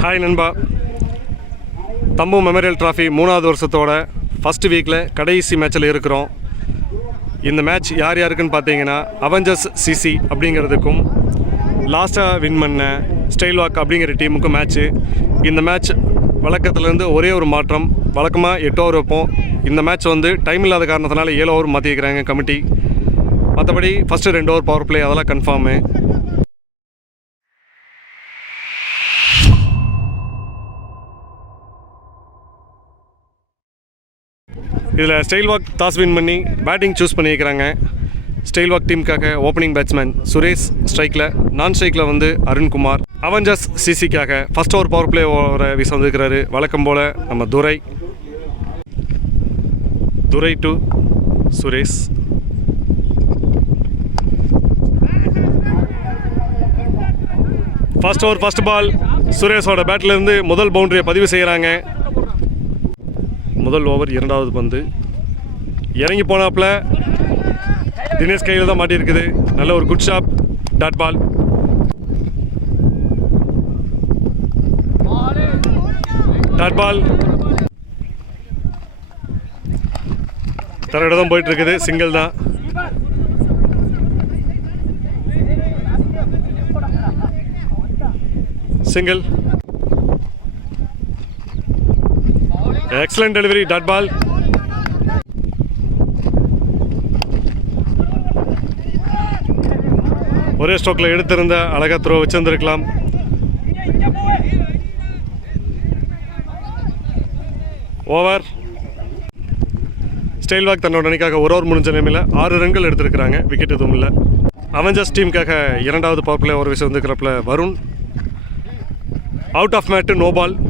Hi நண்பா. தம்பு memorial trophy மூணாவது வருஷத்தோட ஃபஸ்ட் வீக்கில் கடைசி மேட்ச்சில் இருக்கிறோம். இந்த மேட்ச் யார் யாருக்குன்னு பார்த்தீங்கன்னா அவெஞ்சர்ஸ் சிசி அப்படிங்கிறதுக்கும் லாஸ்ட்டாக வின் பண்ண ஸ்டைல் வாக் அப்படிங்கிற டீமுக்கும் மேட்ச்சு இந்த மேட்ச் வழக்கத்துலேருந்து ஒரே ஒரு மாற்றம் வழக்கமாக எட்டு ஓவர் வைப்போம். இந்த மேட்ச் வந்து டைம் இல்லாத காரணத்தினால ஏழு ஓவர் மாற்றிக்கிறாங்க கமிட்டி. மற்றபடி ஃபஸ்ட்டு ரெண்டு ஓவர் பவர் பிளே அதெல்லாம் கன்ஃபார்மு இதில் ஸ்டைல் வாக் டாஸ் வின் பண்ணி பேட்டிங் சூஸ் பண்ணியிருக்கிறாங்க. ஸ்டைல் வாக் டீமுக்காக ஓப்பனிங் பேட்ஸ்மேன் சுரேஷ் ஸ்ட்ரைக்கில் நான் ஸ்ட்ரைக்கில் வந்து அருண்குமார். அவெஞ்சர்ஸ் சிசிக்காக ஃபர்ஸ்ட் ஓவர் பவர் பிளே ஓவரை வீச வந்திருக்கிறாரு வழக்கம் போல் நம்ம Durai. Durai to Suresh. First over first ball சுரேஷோட பேட்லேருந்து முதல் பவுண்டரியை பதிவு செய்கிறாங்க. முதல் ஓவர் இரண்டாவது பந்து. இறங்கி போனாப்புல தினேஷ் கையில் தான் மாட்டியிருக்குது நல்ல ஒரு good shot dot ball dot ball தரையோட தான் போயிட்டு இருக்குது சிங்கிள் தான். Single excellent delivery dot ball ஒரே ஸ்ட்ரோக்கில் எடுத்திருந்த அழகா த்ரோ வச்சிருந்திருக்கலாம். ஓவர் ஸ்டைல் வாக் தன்னோட அணிக்காக ஒரு ஓவர் முடிஞ்ச நிலைமையில் ஆறு ரன்கள் எடுத்திருக்கிறாங்க. விக்கெட் எதுவும் இல்லை. அவெஞ்சர்ஸ் டீமுக்காக இரண்டாவது பவர் பிளே ஒரு விஷயம் வந்துக்கிறப்பல Varun. Out of mat no ball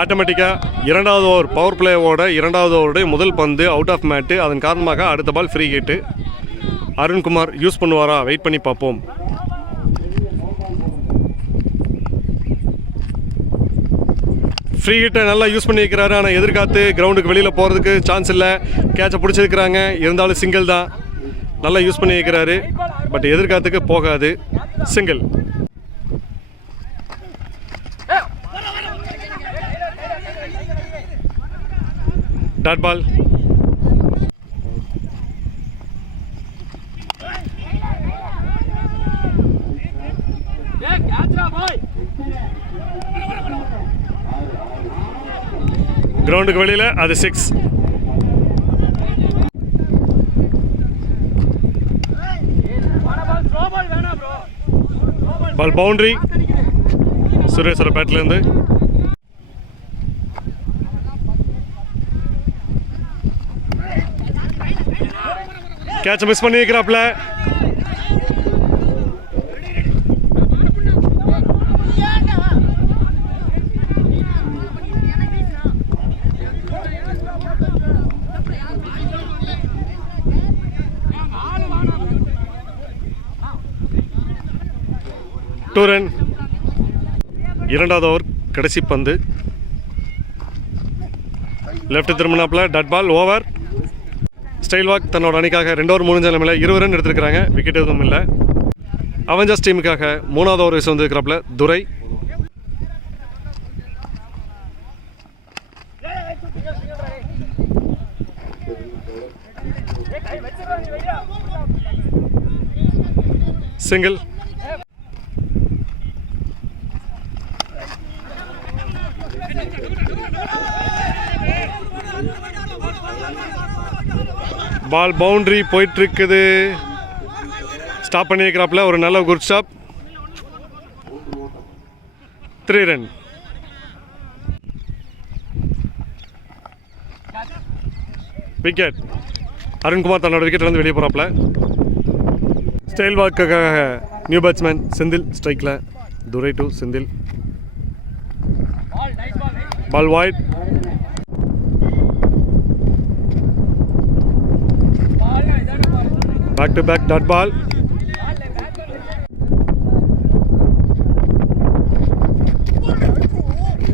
ஆட்டோமேட்டிக்காக இரண்டாவது ஓவர் பவர் பிளேவோட இரண்டாவது ஓவருடைய முதல் பந்து அவுட் ஆஃப் மேட்டு அதன் காரணமாக அடுத்த ball free hit Arunkumar use பண்ணுவாரா? வெயிட் பண்ணி பார்ப்போம். ஃப்ரீ ஹிட்டை நல்லா யூஸ் பண்ணியிருக்கிறாரு. ஆனால் எதிர்காத்து கிரவுண்டுக்கு வெளியில் போகிறதுக்கு சான்ஸ் இல்லை. கேட்சை பிடிச்சிருக்கிறாங்க. இருந்தாலும் சிங்கிள் தான். நல்லா யூஸ் பண்ணியிருக்கிறாரு. பட் எதிர்காத்துக்கு போகாது. சிங்கிள் டாட் பால் கிரவுண்டுக்கு வெளியில் அது சிக்ஸ் பால் பவுண்டரி சுரேஷோட பேட்லேருந்து கேட்ச் மிஸ் பண்ணியிருக்கிறாப்ல டூ ரன் இரண்டாவது ஓவர் கடைசி பந்து. Left திரும்பினாப்புல dot ball over style walk தன்னோட அணிக்காக ரெண்டோர் மூணு முடிஞ்ச நிலைமையில் இருபது ரன் எடுத்திருக்கிறாங்க. விக்கெட் எதுவும் இல்லை. அவெஞ்சர்ஸ் டீமுக்காக மூணாவது ஓவர் வயசு வந்திருக்கிறாப்புல துரை. சிங்கிள் பால் பவுண்ட்ரி போயிட்டு இருக்குது ஸ்டாப் பண்ணியிருக்கிறாப்புல ஒரு நல்ல good stop three run wicket Arunkumar தன்னோட விக்கெட்லேருந்து வந்து வெளியே போகிறாப்புல ஸ்டைல் வாக்குக்காக நியூ பேட்ஸ்மேன் செந்தில் ஸ்ட்ரைக்கில் Durai to Senthil. Ball wide back to back dot ball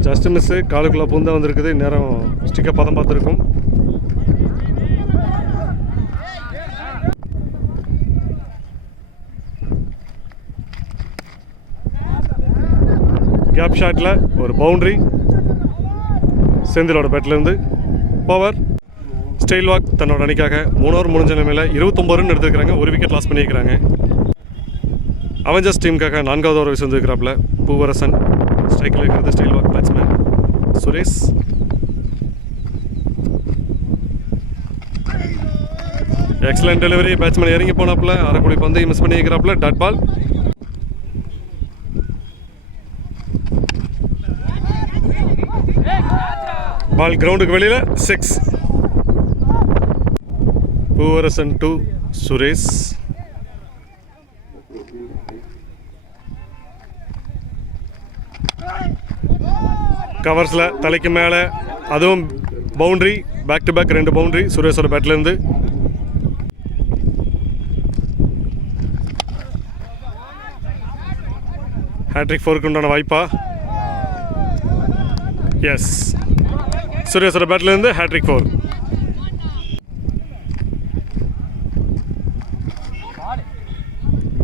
just miss காலுக்குள்ளே பூந்தா வந்திருக்குது. நேரம் ஸ்டிக்கை பதம் பார்த்துருக்கும். கேப் ஷாட்டில் ஒரு பவுண்ட்ரி செந்திலோட பேட்லேருந்து பவர் ஸ்டைல் வாக் தன்னோட அணிக்காக மூணு ஓவர் முடிஞ்ச நிலைமையில் இருபத்தொம்பது ரன் எடுத்துருக்காங்க ஒரு விக்கெட் லாஸ் பண்ணியிருக்கிறாங்க. அவெஞ்சர்ஸ் டீமுக்காக நான்காவது ஓவர் விசுந்திருக்கிறாப்புல பூவரசன் ஸ்ட்ரைக்கில் இருக்கிறது Style Walk batsman Suresh. Excellent delivery batsman இறங்கி போனாப்புல அரைக்குடி பந்தையும் மிஸ் பண்ணியிருக்கிறாப்புல டாட் பால் பால் கிரவுண்டுக்கு வெளியில் சிக்ஸ் பூவரசன் டு சுரேஷ். கவர்ஸில் தலைக்கு மேலே அதுவும் பவுண்ட்ரி பேக் டு பேக் ரெண்டு பவுண்ட்ரி சுரேஷோட பேட்லேருந்து ஹேட்ரிக் ஃபோருக்கு உண்டான வாய்ப்பா? எஸ் சுரேஷோட பேட்லேருந்து hat trick four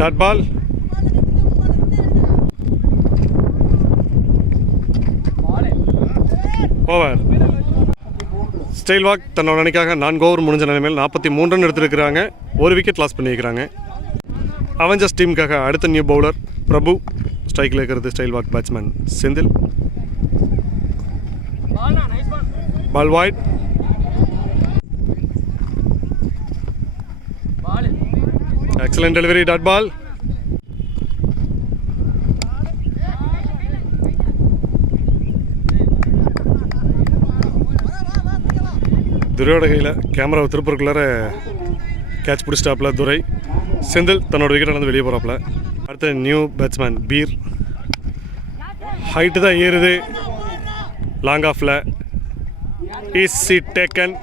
dot ball over Style Walk தன்னோட அணிக்காக நான்கு ஓவர் முடிஞ்ச நிலைமையில் நாற்பத்தி மூணு ரன் எடுத்திருக்கிறாங்க. ஒரு விக்கெட் லாஸ் பண்ணியிருக்கிறாங்க. அவெஞ்சர்ஸ் டீமுக்காக அடுத்த நியூ பவுலர் பிரபு. ஸ்ட்ரைக்கில் இருக்கிறது Style Walk batsman Senthil. Ball wide Excellent delivery dot ball துரையோட கையில் கேமராவை திருப்பூருக்குள்ளார கேட்ச் பிடிச்சிட்டாப்புல துரை. செந்தில் தன்னோட விக்கெட் நடந்து வெளியே போகிறாப்புல அடுத்த நியூ பேட்ஸ்மேன் பீர் ஹைட்டு தான் ஏறுது. லாங் ஆஃபில் இஸ் சி டேக்கன்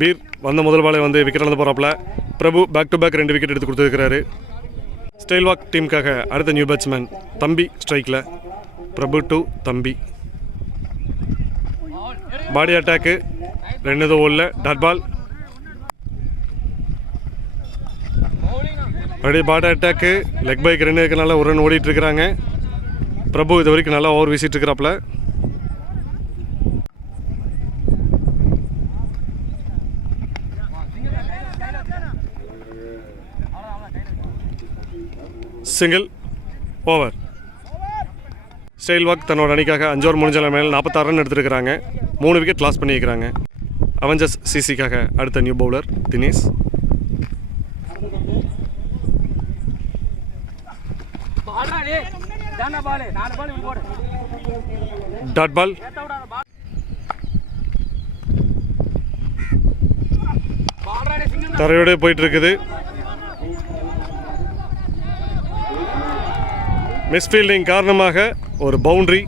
பீர் வந்த முதல் பாலை வந்து விக்கெட் நடந்து போகிறாப்புல பிரபு பேக் டு பேக் ரெண்டு விக்கெட் எடுத்து கொடுத்துருக்கிறாரு. ஸ்டைல் வாக் டீமுக்காக அடுத்த நியூ பேட்ஸ்மேன் தம்பி ஸ்ட்ரைக்கில் பிரபு டு தம்பி. பாடி அட்டாக்கு ரெண்டு இது ஓடல. டாட் பால் அப்படியே பாடி அட்டாக்கு லெக் பைக் ரெண்டு இருக்கிறனால ஒரு ரன் ஓடிட்டு இருக்கிறாங்க. பிரபு இது வரைக்கும் நல்லா ஓவர் வீசிட்டு இருக்கிறாப்புல. Single over. ஸ்டெயில்வாக் தன்னோட அணிக்காக அஞ்சோர் முடிஞ்சல முடிஞ்ச மேல் நாற்பத்தாறு ரன் எடுத்துருக்கிறாங்க. மூணு விக்கெட் லாஸ் பண்ணியிருக்கிறாங்க. அவெஞ்சர்ஸ் சிசிக்காக அடுத்த new bowler Dinesh. Dot ball தரையோடு போயிட்டு இருக்குது. மிஸ்ஃபீல்டிங் காரணமாக ஒரு பவுண்ட்ரி.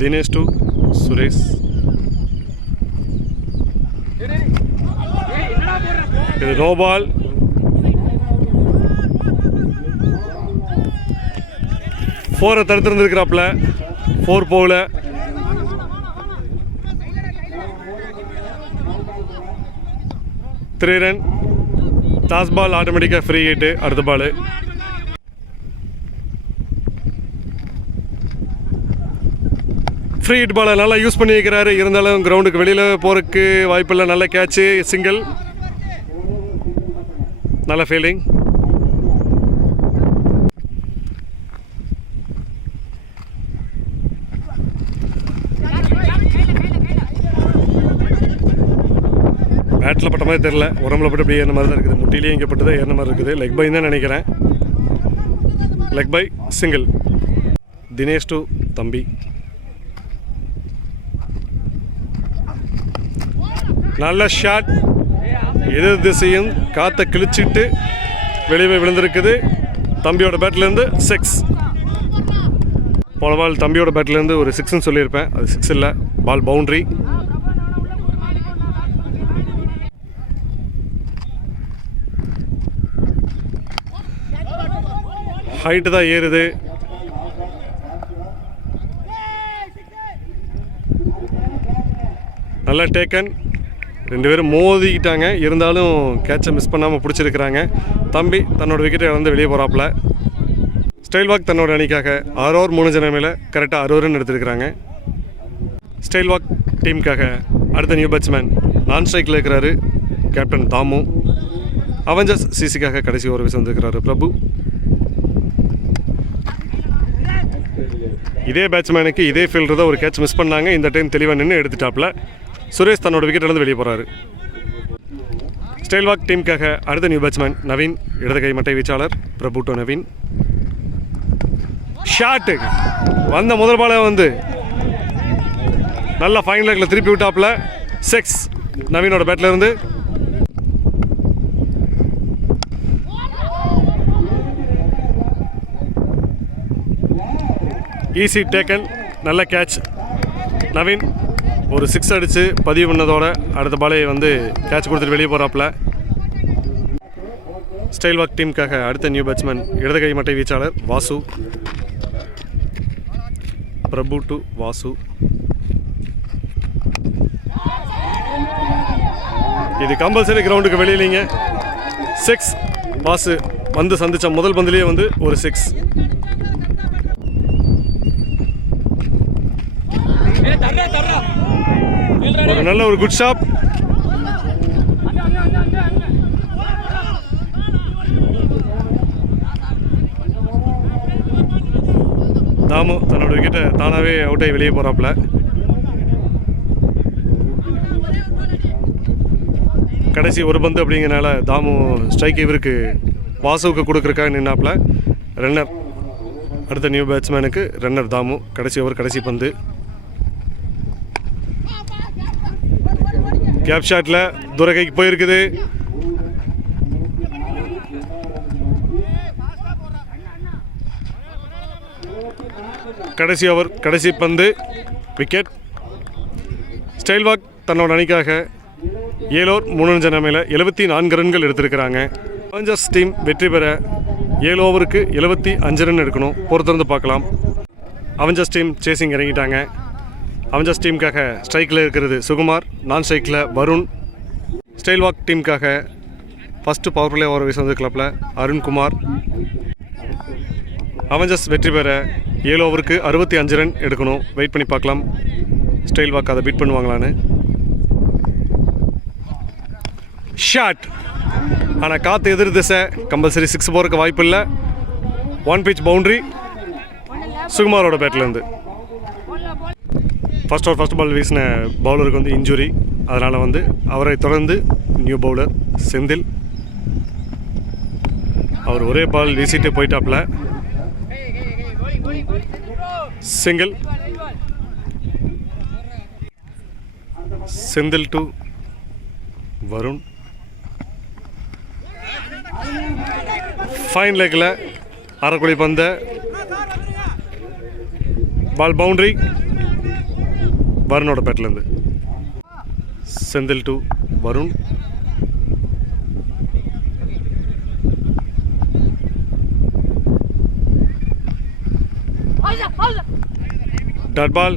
தினேஷ் டு சுரேஷ். இது நோபால். ஃபோரை தடுத்துருந்துருக்கிறாப்புல. ஃபோர் போகல. த்ரீ ரன் டாஸ் பால் ஆட்டோமேட்டிக்காக ஃப்ரீ ஹிட்டு அடுத்த பால் ஃப்ரீ ஹிட் பாலை நல்லா யூஸ் பண்ணியிருக்கிறாரு. இருந்தாலும் கிரவுண்டுக்கு வெளியில் போகிறதுக்கு வாய்ப்பில்லை. நல்ல கேட்ச்சு சிங்கிள் நல்ல ஃபீலிங் பேட்டில் பட்ட மாதிரி தெரில உடம்புல பட்டு அப்படியே என்ன மாதிரி தான் இருக்குது. முட்டிலேயே இங்கே பட்டு தான் ஏறின மாதிரி இருக்குது. லெக் பை தான் நினைக்கிறேன். Leg bye single Dinesh to தம்பி. நல்ல ஷாட். எதிர் திசையும் காற்றை கிழிச்சிட்டு வெளியே விழுந்திருக்குது. தம்பியோட பேட்லேருந்து சிக்ஸ் போன பால் தம்பியோட பேட்லேருந்து ஒரு சிக்ஸ்ன்னு சொல்லியிருப்பேன். அது சிக்ஸ் இல்லை. பால் பவுண்ட்ரி ஹைட்டு தான் ஏறுது. நல்லா டேக்கன் ரெண்டு பேரும் மோதிக்கிட்டாங்க. இருந்தாலும் கேட்சை மிஸ் பண்ணாமல் பிடிச்சிருக்கிறாங்க. தம்பி தன்னோட விக்கெட்டை இழந்து வெளியே போகிறாப்புல ஸ்டைல் வாக் தன்னோட அணிக்காக ஆறு ஓவர் மூணு ஜனமையில் கரெக்டாக அறுபது ரன் எடுத்திருக்கிறாங்க. ஸ்டைல் வாக் டீமுக்காக அடுத்த நியூ பேட்ஸ்மேன் நான் ஸ்ட்ரைக்கில் இருக்கிறாரு கேப்டன் தாமு. அவெஞ்சர்ஸ் சிசிக்காக கடைசி ஒரு விஷயம் வந்திருக்கிறாரு பிரபு. இதே பேட்ஸ்மேனுக்கு இதே ஃபீல்டு தான் ஒரு கேட்ச் மிஸ் பண்ணாங்க. இந்த டைம் தெளிவாக நின்று எடுத்துட்டாப்ல சுரேஷ் தன்னோட விக்கெட்லேருந்து வெளியே போகிறாரு ஸ்டைல் வாக் டீமுக்காக அடுத்த நியூ பேட்ஸ்மேன் நவீன் இடது கை மட்டை வீச்சாளர் பிரபு டு நவீன் ஷாட்டு வந்த முதல் பாலே வந்து நல்ல ஃபைன் லெக்கில் திருப்பி விட்டாப்பில் சிக்ஸ் நவீனோட பேட்லேருந்து ஈஸி டேக்கன் நல்ல கேட்ச் நவீன் ஒரு சிக்ஸ் அடித்து பதிவு பண்ணதோட அடுத்த பாலே வந்து கேட்ச் கொடுத்துட்டு வெளியே போகிறாப்புல ஸ்டைல் வாக் டீமுக்காக அடுத்த நியூ பேட்ஸ்மேன் இடது கை மட்டை வீச்சாளர் வாசு. பிரபு டு வாசு. இது கம்பல்சரி கிரவுண்டுக்கு வெளியிலிங்க சிக்ஸ் வாசு வந்து சந்தித்த முதல் பந்திலேயே வந்து ஒரு சிக்ஸ் நல்ல ஒரு குட் ஷாப் தாமு தன்னோட விக்கெட்டை தானாகவே அவுட் ஆகி வெளியே போகிறாப்புல கடைசி ஒரு பந்து அப்படிங்கிறனால தாமு ஸ்ட்ரைக் இவருக்கு வாசுவுக்கு கொடுக்குறக்காக நின்னாப்புல. ரன்னர் அடுத்த நியூ பேட்ஸ்மேனுக்கு ரன்னர் தாமு. கடைசி ஓவர் கடைசி பந்து. கேப் ஷாட்டில் துரகைக்கு போயிருக்குது. கடைசி ஓவர் கடைசி பந்து விக்கெட் ஸ்டைல்வாக் தன்னோட அணிக்காக ஏலோர் மூணு ஜனமையில் எழுபத்தி நான்கு ரன்கள் எடுத்திருக்கிறாங்க. அவெஞ்சர்ஸ் டீம் வெற்றி பெற ஏழு ஓவருக்கு எழுபத்தி அஞ்சு ரன் எடுக்கணும். பொறுத்திருந்து பார்க்கலாம். அவெஞ்சர்ஸ் டீம் சேசிங் இறங்கிட்டாங்க. அவெஞ்சர்ஸ் டீமுக்காக ஸ்ட்ரைக்கில் இருக்கிறது சுகுமார் நான் ஸ்ட்ரைக்கில் வருண். ஸ்டைல் வாக் டீமுக்காக ஃபஸ்ட்டு பவர் பிளே ஓவர் வீச வந்து கிளப்பில் அருண்குமார். அவெஞ்சர்ஸ் வெற்றி பெற ஏழு ஓவருக்கு அறுபத்தி அஞ்சு ரன் எடுக்கணும். வெயிட் பண்ணி பார்க்கலாம். ஸ்டைல் வாக் அதை பீட் பண்ணுவாங்களான்னு. ஷாட் ஆனால் காற்று எதிர் திசை. கம்பல்சரி சிக்ஸ் போகிறதுக்கு வாய்ப்பு இல்லை ஒன் பிச் பவுண்ட்ரி சுகுமாரோட பேட்லேருந்து ஃபர்ஸ்ட் ஓவர் ஃபர்ஸ்ட் பால் வீசின பவுலருக்கு வந்து இன்ஜுரி அதனால் வந்து அவரை தொடர்ந்து நியூ பவுலர் செந்தில். அவர் ஒரே பால் வீசிட்டு போயிட்டாப்ல. Single Senthil to Varun fine லெக்கில் அரைக்குழி பந்த. பால் பவுண்ட்ரி வருணோட பேட்டிலேருந்து Senthil to Varun. Dot ball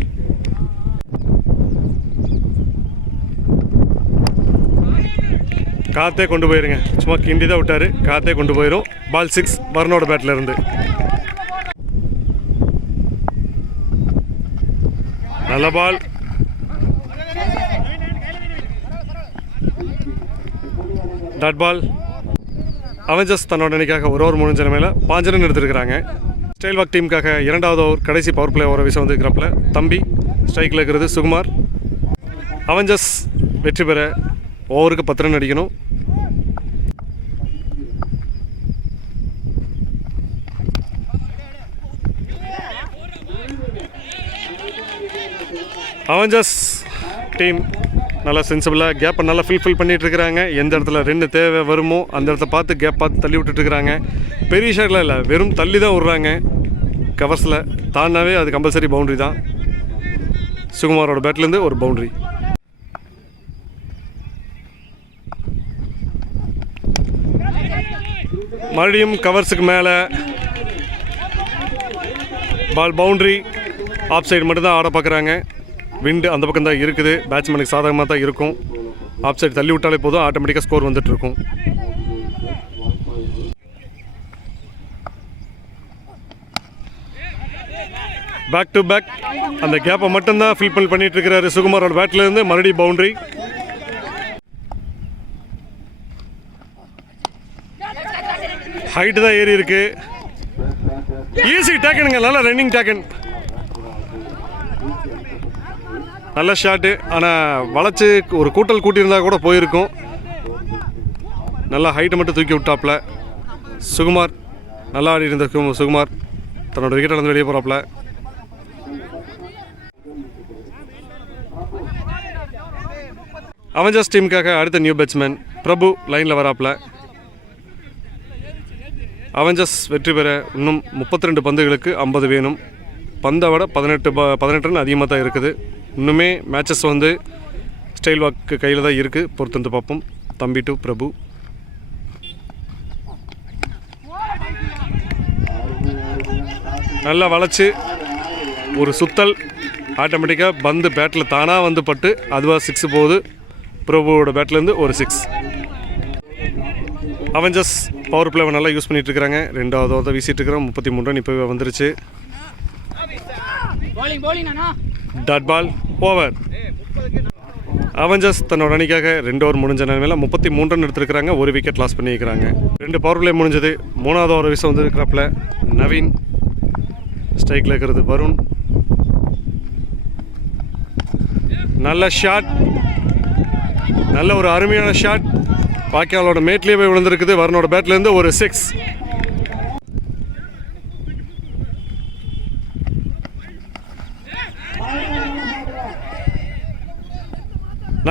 காத்தே கொண்டு போயிருங்க. சும்மா கிண்டி தான் விட்டாரு. காத்தே கொண்டு போயிடும் பால் சிக்ஸ் வருணோட பேட்டில் இருந்து. நல்ல பால். டாட் பால் அவெஞ்சர்ஸ் தன்னோட அணிக்காக ஒரு ஓவர் முடிஞ்ச மேலே பாஞ்சு ரன் எடுத்துருக்கிறாங்க. ஸ்டைல் வாக் டீமுக்காக இரண்டாவது ஓவர் கடைசி பவர் பிளே ஓவர் வீச வந்துருக்கிறப்பல தம்பி ஸ்ட்ரைக்கில் இருக்கிறது சுகுமார். அவெஞ்சர்ஸ் வெற்றி பெற ஓவருக்கு பத்து ரன் அடிக்கணும். அவெஞ்சர்ஸ் டீம் நல்லா சென்சிபிளாக கேப்பை நல்லா ஃபில்ஃபில் பண்ணிட்டு எந்த இடத்துல ரெண்டு தேவை வருமோ அந்த இடத்த பார்த்து கேப் பார்த்து தள்ளி விட்டுட்டு இருக்கிறாங்க. பெரிய ஷாட்லாம் இல்லை வெறும் தள்ளி தான் விட்றாங்க. கவர்ஸில் தானாவே அது கம்பல்சரி பவுண்ட்ரி தான். சுகுமாரோட பேட்லேருந்து ஒரு பவுண்ட்ரி மறுபடியும் கவர்ஸுக்கு மேலே பால் பவுண்ட்ரி ஆஃப் சைடு மட்டும்தான் ஆட பார்க்குறாங்க. விண்டு அந்த பக்கம் தான் இருக்குது. பேட்ஸ்மேனுக்கு சாதகமாக தான் இருக்கும். ஆஃப் சைடு தள்ளி விட்டாலே போதும். ஆட்டோமேட்டிக்காக ஸ்கோர் வந்துட்டு இருக்கும். பேக் டு பேக் அந்த கேப்பை மட்டும்தான் ஃபில் பண்ணி பண்ணிட்டு இருக்கிறாரு சுகுமாரோட பேட்லேருந்து மறுபடியும் பவுண்டரி ஹைட்டு தான் ஏறி இருக்கு. ஈஸி டேக்கனுங்க நல்லா ரன்னிங் டேக்கன் நல்ல ஷாட்டு. ஆனால் வளைச்சு ஒரு கூட்டல் கூட்டியிருந்தா கூட போயிருக்கும். நல்லா ஹைட்டை மட்டும் தூக்கி விட்டாப்ல. சுகுமார் நல்லா ஆடி இருந்த சுகுமார் தன்னோட விக்கெட் இருந்து வெளியே போகிறாப்ல அவெஞ்சர்ஸ் டீமுக்காக அடுத்த நியூ பேட்ஸ்மேன் பிரபு லைனில் வராப்பில் அவெஞ்சர்ஸ் வெற்றி பெற இன்னும் முப்பத்தி ரெண்டு பந்துகளுக்கு ஐம்பது வேணும். பந்தை விட பதினெட்டு ப பதினெட்டு ரன் அதிகமாக தான் இருக்குது. இன்னுமே மேட்சஸ் வந்து ஸ்டைல் வாக்கு கையில் தான் இருக்குது பொறுத்து பார்ப்போம். தம்பி டு பிரபு. நல்லா வளைச்சு. ஒரு சுத்தல். ஆட்டோமேட்டிக்காக பந்து பேட்டில் தானாக வந்து பட்டு அதுவாக சிக்ஸ் போகுது. பிரபுவோட பேட்லேருந்து ஒரு சிக்ஸ் அவெஞ்சர்ஸ் பவர் பிளேவை நல்லா யூஸ் பண்ணிட்டு ரெண்டாவது வீசிட்டு இருக்கிறோம். முப்பத்தி மூணு ரன் இப்போவே வந்துருச்சு. டாட் பால் ஓவர் அவெஞ்சர்ஸ் தன்னோட அணிக்காக ரெண்டு ஓவர் முடிஞ்ச நிலைமையில் முப்பத்தி மூன்று ரன் எடுத்திருக்கிறாங்க ஒரு விக்கெட் லாஸ் பண்ணியிருக்கிறாங்க. ரெண்டு பவர் பிளே முடிஞ்சது மூணாவது ஓவர் விஷயம் வந்துருக்குறாப்பில் நவீன் ஸ்ட்ரைக்கில் இருக்கிறது வருண். நல்ல ஷாட் நல்ல ஒரு அருமையான ஷாட் பாக்கியாவோட மேட்லேயே போய் விழுந்திருக்குது வருணோட பேட்லேருந்து ஒரு சிக்ஸ்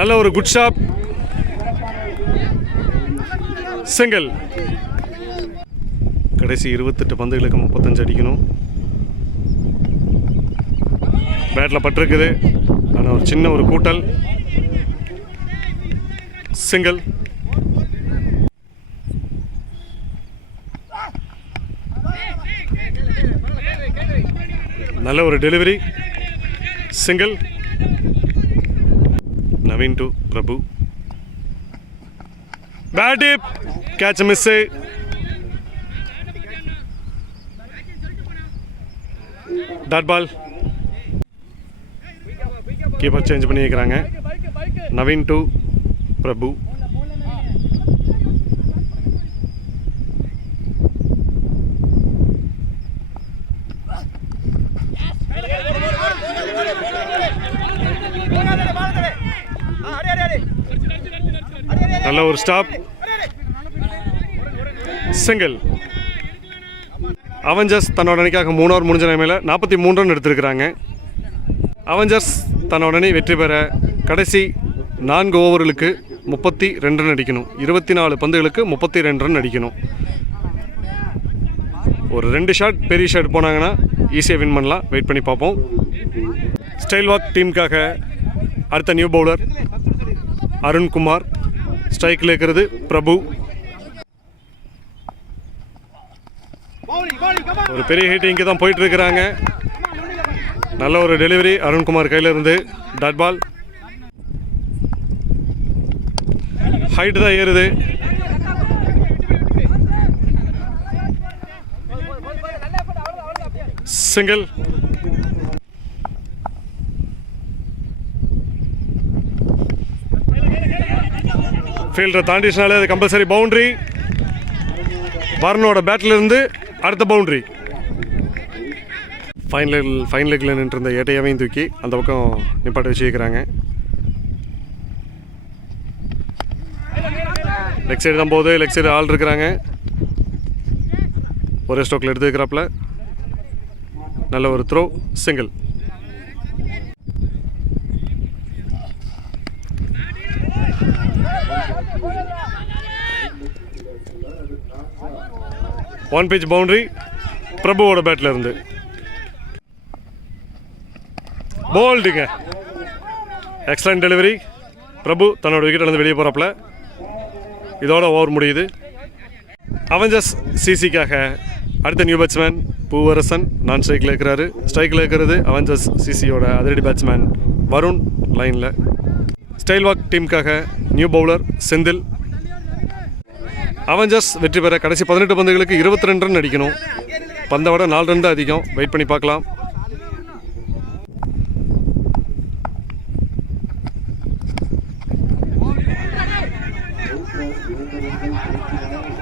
நல்ல ஒரு குட் ஷாப் செங்கல் கடைசி இருபத்தெட்டு பந்துகளுக்கு முப்பத்தஞ்சு அடிக்கணும். பேட்டில் பட்டிருக்குது. ஆனால் ஒரு சின்ன ஒரு கூட்டல். சிங்கிள் நல்ல ஒரு delivery single Naveen to Prabhu bat catch miss dot ball keeper change பண்ணியிருக்கிறாங்க நவீன் டு பிரபு நல்ல ஒரு ஸ்டாப் சிங்கிள் அவெஞ்சர்ஸ் தன்னோட அணிக்காக மூணு ஓவர் முடிஞ்ச நிலைமையில் நாற்பத்தி மூணு ரன் எடுத்திருக்கிறாங்க. அவெஞ்சர்ஸ் தன்னோட அணி வெற்றி பெற கடைசி நான்கு ஓவர்களுக்கு முப்பத்தி ரெண்டு ரன் அடிக்கணும். இருபத்தி நாலு பந்துகளுக்கு முப்பத்தி ரெண்டு ரன் அடிக்கணும். ஒரு ரெண்டு ஷாட் பெரிய ஷாட் போனாங்கன்னா ஈஸியாக வின் பண்ணலாம். வெயிட் பண்ணி பார்ப்போம். ஸ்டைல் வாக் டீமுக்காக அடுத்த நியூ பவுலர் அருண்குமார். ஸ்ட்ரைக்கில் இருக்கிறது பிரபு. ஒரு பெரிய ஹீட் இங்கே தான் போயிட்டு இருக்கிறாங்க நல்ல ஒரு டெலிவரி அருண்குமார் கையில இருந்து. டாட் பால் ஹைட் தான் ஏறுது. சிங்கிள் ஃபீல்டரை தாண்டிச்சினாலே அது கம்பல்சரி பவுண்டரி வர்ணோட பேட்டில் இருந்து அடுத்த பவுண்டரி ஃபைன் லெக் ஃபைன் லெக்கில் நின்றுருந்த ஏட்டையாவையும் தூக்கி அந்த பக்கம் நிப்பாட்ட வச்சுக்கிறாங்க லெக் சைடு தான் போகுது. லெக் சைடு ஆள் இருக்கிறாங்க. ஒரே ஸ்டோக்கில் எடுத்துக்கிறாப்புல. நல்ல ஒரு throw single one pitch boundary பிரபுவோட பேட்டில் இருந்து. போல்டுங்க எக்ஸலண்ட் டெலிவரி பிரபு தன்னோட விக்கெட்லேருந்து வெளியே போகிறப்பல இதோட ஓவர் முடியுது. அவெஞ்சர்ஸ் சிசிக்காக அடுத்த நியூ பேட்ஸ்மேன் பூவரசன் நான் ஸ்ட்ரைக்கில் இருக்கிறாரு. ஸ்ட்ரைக்கில் இருக்கிறது அவெஞ்சர்ஸ் சிசியோட அதிரடி பேட்ஸ்மேன் வருண் லைனில் ஸ்டைல் வாக் டீமுக்காக நியூ பவுலர் செந்தில் அவெஞ்சர்ஸ் வெற்றி பெற கடைசி பதினெட்டு பந்துகளுக்கு இருபத்தி ரெண்டு ரன் அடிக்கணும். பந்தை விட நாலு ரன் தான் அதிகம். வெயிட் பண்ணி பார்க்கலாம்.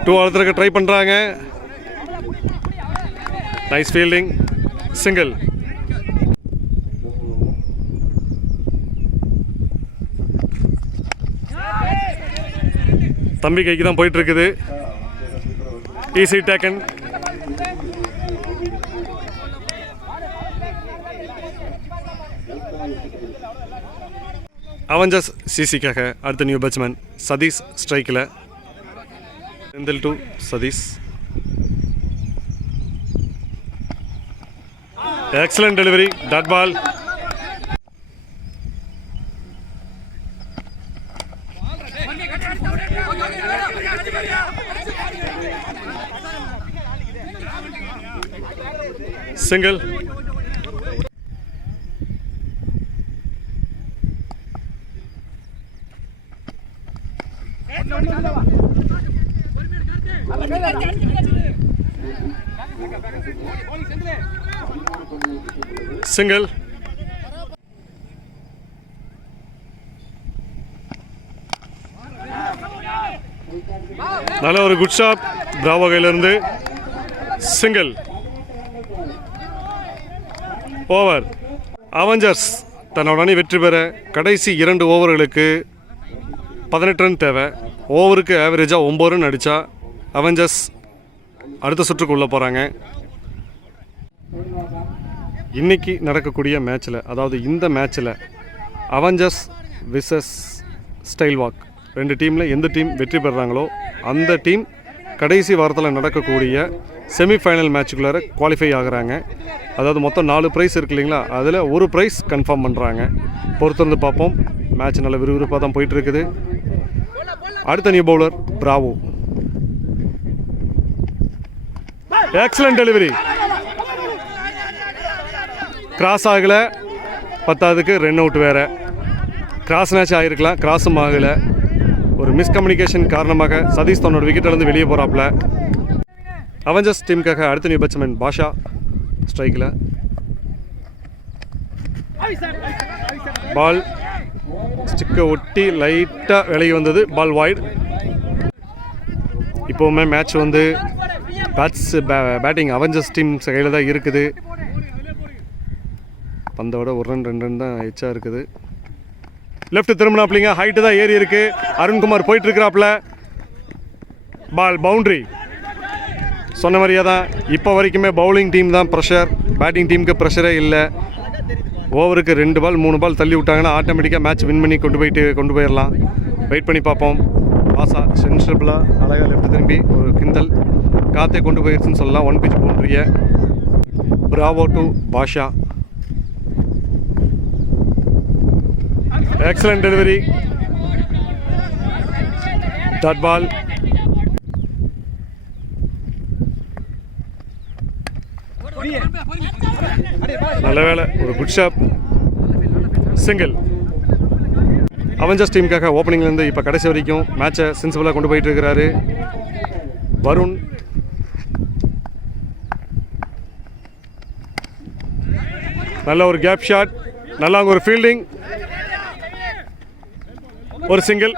டூ ஒருத்தருக்கு ட்ரை பண்ணுறாங்க நைஸ் ஃபீல்டிங் சிங்கிள் தம்பி கைக்கு தான் போயிட்டு இருக்குது ஈஸி டேக்கன் அவஞ்சஸ் சிசிக்காக அடுத்த நியூ பேட்ஸ்மேன் சதீஷ் ஸ்ட்ரைக்கில் Senthil to Sathish excellent delivery dot ball single single நல்ல ஒரு குட் ஷாப் பிராவோ கையிலிருந்து சிங்கிள். ஓவர். அவெஞ்சர்ஸ் தன்னோட அணி வெற்றி பெற கடைசி இரண்டு ஓவர்களுக்கு பதினெட்டு ரன் தேவை. ஓவருக்கு ஆவரேஜாக ஒம்பது ரன் அடித்தா அவெஞ்சர்ஸ் அடுத்த சுற்றுக்கு உள்ளே போகிறாங்க இன்றைக்கி நடக்கக்கூடிய மேட்ச்சில் அதாவது இந்த மேட்ச்சில் அவெஞ்சர்ஸ் விசஸ் ஸ்டைல் வாக் ரெண்டு டீமில் எந்த டீம் வெற்றி பெறுறாங்களோ அந்த டீம் கடைசி வாரத்தில் நடக்கக்கூடிய செமிஃபைனல் மேட்சுக்குள்ளார குவாலிஃபை ஆகுறாங்க. அதாவது மொத்தம் நாலு ப்ரைஸ் இருக்கு இல்லைங்களா? அதில் ஒரு ப்ரைஸ் கன்ஃபார்ம் பண்ணுறாங்க பொறுத்திருந்து பார்ப்போம். மேட்ச் நல்ல விறுவிறுப்பாக தான் போயிட்டு இருக்குது அடுத்த new bowler Bravo excellent delivery cross ஆகலை. பத்தாவதுக்கு ரன் அவுட் வேறு. கிராஸ் மேட்ச் ஆகிருக்கலாம் கிராஸும் ஆகலை. ஒரு மிஸ்கம்யூனிகேஷன் காரணமாக சதீஷ் தன்னோட விக்கெட்டிலேருந்து வெளியே போகிறாப்புல அவெஞ்சர்ஸ் டீமுக்காக அடுத்த நியூ பேட்ஸ்மேன் பாஷா ஸ்ட்ரைக்கில். பால் ஸ்டிக்கை ஒட்டி லைட்டாக விலகி வந்தது. பால் வாய்டு இப்போவுமே மேட்ச் வந்து பேட்ஸ் பேட்டிங் அவெஞ்சர்ஸ் டீம் கையில் தான் இருக்குது. பந்தோட ஒரு ரன் ரெண்டு ரன் தான் எச்சா இருக்குது. லெஃப்ட் திரும்பினாப்லிங்க ஹைட்டு தான் ஏறி இருக்கு. அருண்குமார் போயிட்டுருக்கிறாப்புல பால் பவுண்ட்ரி சொன்ன மாதிரியே தான் இப்போ வரைக்குமே பவுலிங் டீம் தான் ப்ரெஷர் பேட்டிங் டீமுக்கு ப்ரெஷரே இல்லை. ஓவருக்கு ரெண்டு பால் மூணு பால் தள்ளி விட்டாங்கன்னா ஆட்டோமேட்டிக்காக மேட்ச் வின் பண்ணி கொண்டு போயிட்டு கொண்டு போயிடலாம். வெயிட் பண்ணி பார்ப்போம். பாசா சென்சிபிளாக அழகாக லெஃப்ட் திரும்பி ஒரு கிண்டல். காத்தே கொண்டு போயிருச்சுன்னு சொல்லலாம். One pitch பவுண்ட்ரியை Bravo to Basha excellent delivery that ball நல்ல வேலை. ஒரு குட் ஷாப் சிங்கிள் அவெஞ்சர்ஸ் டீமுக்காக ஓப்பனிங்லேருந்து இப்போ கடைசி வரைக்கும் மேட்சை சென்சிபிளாக கொண்டு போயிட்டு இருக்கிறாரு. வருண் நல்ல ஒரு கேப் ஷாட் நல்லா அங்கே ஒரு ஃபீல்டிங் ஒரு சிங்கிள்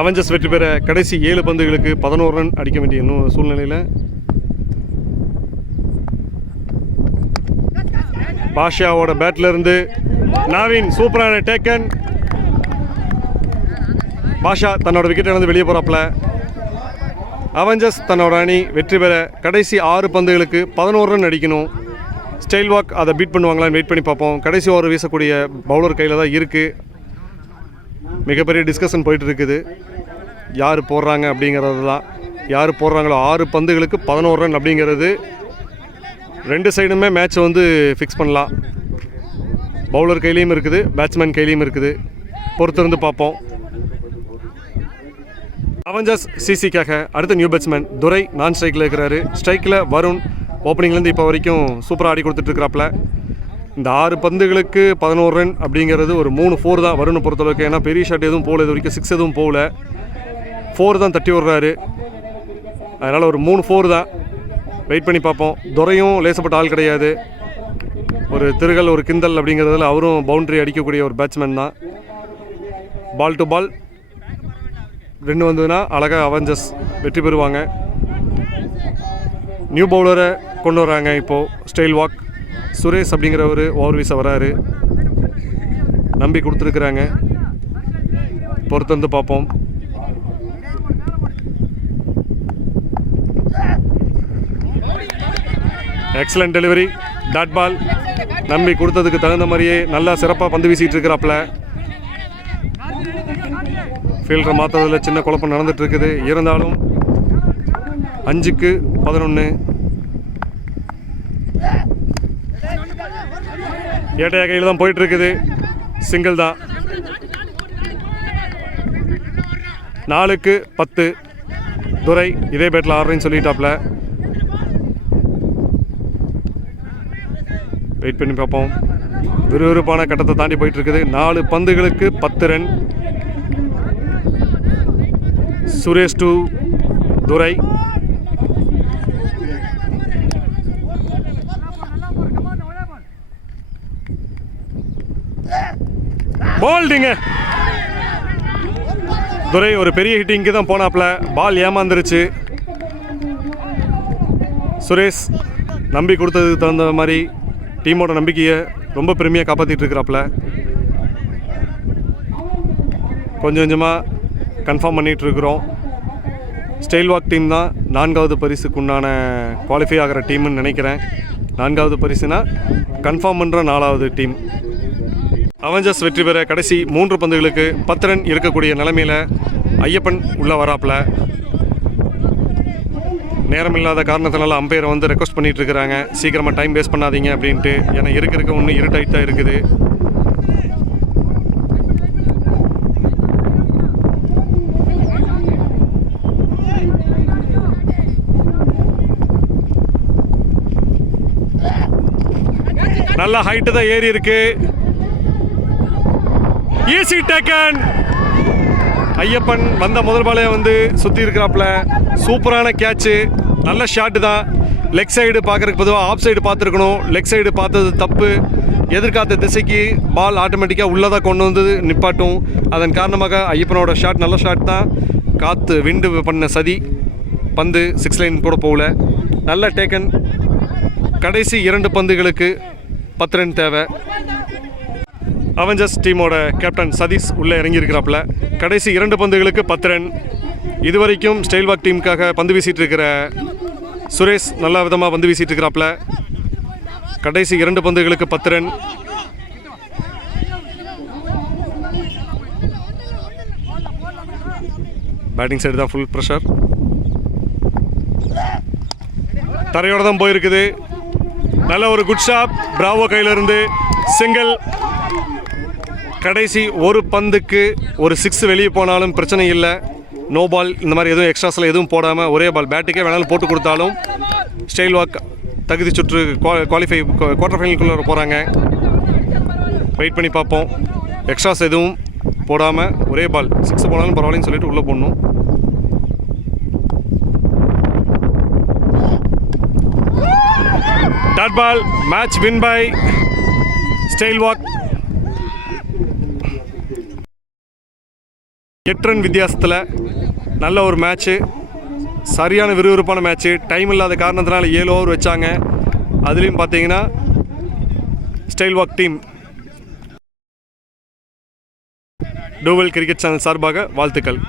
அவெஞ்சர்ஸ் வெற்றி பெற கடைசி ஏழு பந்துகளுக்கு பதினோரு ரன் அடிக்க வேண்டிய இன்னும் சூழ்நிலையில் பாஷாவோட பேட்ல இருந்து நாவின் சூப்பரான டேக்கன். பாஷா தன்னோட விக்கெட்டை வந்து வெளியே போகிறாப்புல அவெஞ்சர்ஸ் தன்னோட அணி வெற்றி பெற கடைசி ஆறு பந்துகளுக்கு பதினோரு ரன் அடிக்கணும். ஸ்டைல் வாக் அதை பீட் பண்ணுவாங்களான்னு வெயிட் பண்ணி பார்ப்போம். கடைசி ஓவர் வீசக்கூடிய பவுலர் கையில் தான் இருக்குது மிகப்பெரிய டிஸ்கஷன் போயிட்டு இருக்குது யார் போடுறாங்க அப்படிங்கிறது தான் யார் போடுறாங்களோ ஆறு பந்துகளுக்கு பதினோரு ரன் அப்படிங்கிறது ரெண்டு சைடுமே மேட்ச்சை வந்து ஃபிக்ஸ் பண்ணலாம். பவுலர் கையிலையும் இருக்குது பேட்ஸ்மேன் கையிலையும் இருக்குது. பொறுத்திருந்து பார்ப்போம். அவெஞ்சர்ஸ் சிசிக்காக அடுத்த நியூ பேட்ஸ்மேன் துரை நான் ஸ்ட்ரைக்கில் இருக்கிறாரு. ஸ்ட்ரைக்கில் வருண் ஓப்பனிங்லேருந்து இப்போ வரைக்கும் சூப்பராக ஆடி கொடுத்துட்ருக்குறாப்புல இந்த ஆறு பந்துகளுக்கு பதினோரு ரன் அப்படிங்கிறது ஒரு மூணு ஃபோர் தான் வருணை பொறுத்தளவுக்கு. ஏன்னா பெரிய ஷாட் எதுவும் போகல இது வரைக்கும் சிக்ஸ் எதுவும் போகல. ஃபோர் தான் தட்டி விடுறாரு. அதனால் ஒரு மூணு ஃபோர் தான். வெயிட் பண்ணி பார்ப்போம். துறையும் லேசப்பட்ட ஆள் கிடையாது. ஒரு திருகல் ஒரு கிண்டல் அப்படிங்கிறதுல அவரும் பவுண்டரி அடிக்கக்கூடிய ஒரு பேட்ஸ்மேன் தான். பால் டு பால் ரெண்டு வந்ததுன்னா அழகாக அவெஞ்சர்ஸ் வெற்றி பெறுவாங்க. நியூ பவுலரை கொண்டு வராங்க இப்போது ஸ்டைல் வாக் சுரேஷ் அப்படிங்கிற ஒரு ஓவர் வீச வராரு. நம்பி கொடுத்துருக்குறாங்க. பொறுத்து வந்து பார்ப்போம். எக்ஸலண்ட் டெலிவரி டாட் பால் நம்பி கொடுத்ததுக்கு தகுந்த மாதிரியே நல்லா சிறப்பாக பந்து வீசிகிட்டு இருக்கிறாப்புல. ஃபீல்டரை மாற்றுறதுல சின்ன குழப்பம் நடந்துட்டு இருக்குது. இருந்தாலும் அஞ்சுக்கு பதினொன்று ஏட்டைய கையில் தான் போயிட்டு இருக்குது. சிங்கிள் தான். நாலுக்கு பத்து. துரை இதே பேட்டில் ஆடுறேன்னு சொல்லிட்டாப்ல வெயிட் பண்ணி பார்ப்போம். விறுவிறுப்பான கட்டத்தை தாண்டி போயிட்டு இருக்குது நாலு பந்துகளுக்கு பத்து ரன். சுரேஷ் டு துரை. பால்டிங்க துரை ஒரு பெரிய ஹிட்டிங்க்கு தான் போனாப்ல. பால் ஏமாந்துருச்சு. சுரேஷ் நம்பி கொடுத்ததுக்கு தகுந்த மாதிரி டீமோட நம்பிக்கையை ரொம்ப பெருமையாக காப்பாற்றிட்டு இருக்கிறாப்புல. கொஞ்சம் கொஞ்சமாக கன்ஃபார்ம் பண்ணிகிட்டு இருக்கிறோம். ஸ்டைல் வாக் டீம் தான் நான்காவது பரிசுக்கு உண்டான குவாலிஃபை ஆகிற டீம்னு நினைக்கிறேன். நான்காவது பரிசுனா கன்ஃபார்ம் பண்ணுற நாலாவது டீம் அவெஞ்சர்ஸ் வெற்றி பெற கடைசி மூன்று பந்துகளுக்கு பத்து ரன் இருக்கக்கூடிய நிலைமையில் ஐயப்பன் உள்ளே வராப்புல. நேரம் இல்லாத காரணத்தினால அம்பையரை வந்து ரெக்வஸ்ட் பண்ணிகிட்டு இருக்கிறாங்க சீக்கிரமாக டைம் வேஸ்ட் பண்ணாதீங்க அப்படின்ட்டு. ஏன்னா இருக்க இருக்க ஒன்று இருட்டாயிட்டு தான் இருக்குது. நல்ல ஹைட்டு தான் ஏறி இருக்கு. ஈஸி டேக்கன் ஐயப்பன் வந்த முதல் பாலையை வந்து சுற்றி இருக்கிறாப்புல. சூப்பரான கேட்சு நல்ல ஷாட்டு தான். லெக் சைடு பார்க்கறதுக்கு பொதுவாக ஆஃப் சைடு பார்த்துருக்கணும். லெக் சைடு பார்த்தது தப்பு. எதிர்காத்த திசைக்கு பால் ஆட்டோமேட்டிக்காக உள்ளதாக கொண்டு வந்து நிப்பாட்டும். அதன் காரணமாக ஐயப்பனோட ஷாட் நல்ல ஷாட் தான். காற்று விண்டு பண்ண சதி. பந்து சிக்ஸ் லைன் கூட போகல. நல்ல டேக்கன் கடைசி இரண்டு பந்துகளுக்கு பத்து ரன் தேவை. அவெஞ்சர்ஸ் டீமோட கேப்டன் சதீஷ் உள்ளே இறங்கியிருக்கிறாப்புல. கடைசி இரண்டு பந்துகளுக்கு பத்து ரன் இதுவரைக்கும் ஸ்டைல் வாக் டீமுக்காக பந்து வீசிட்டு இருக்கிற சுரேஷ் நல்ல விதமாக பந்து வீசிட்டு இருக்கிறாப்ல கடைசி இரண்டு பந்துகளுக்கு பத்து ரன். பேட்டிங் சைடு தான் ஃபுல் ப்ரெஷர் தரையோட தான் போயிருக்குது. நல்ல ஒரு குட் ஷாப் பிராவோ கையிலிருந்து சிங்கிள் கடைசி ஒரு பந்துக்கு ஒரு சிக்ஸ் வெளியே போனாலும் பிரச்சனை இல்லை. நோ பால் இந்த மாதிரி எதுவும் எக்ஸ்ட்ராஸில் எதுவும் போடாமல் ஒரே பால் பேட்டுக்கே வேணாலும் போட்டு கொடுத்தாலும் ஸ்டைல் வாக் தகுதி சுற்று குவாலிஃபை குவார்டர் ஃபைனலுக்குள்ளே போகிறாங்க வெயிட் பண்ணி பார்ப்போம். எக்ஸ்ட்ராஸ் எதுவும் போடாமல் ஒரே பால் சிக்ஸ் போனாலும் பரவாயில்லன்னு சொல்லிட்டு உள்ளே போடணும். Dot ball match win by Style Walk எட்டு ரன் வித்தியாசத்தில் நல்ல ஒரு மேட்ச்சு சரியான விறுவிறுப்பான மேட்ச்சு டைம் இல்லாத காரணத்தினால ஏழு ஓவர் வச்சாங்க. அதுலேயும் பார்த்தீங்கன்னா Style Walk team Duel cricket channel சார்பாக வாழ்த்துக்கள்.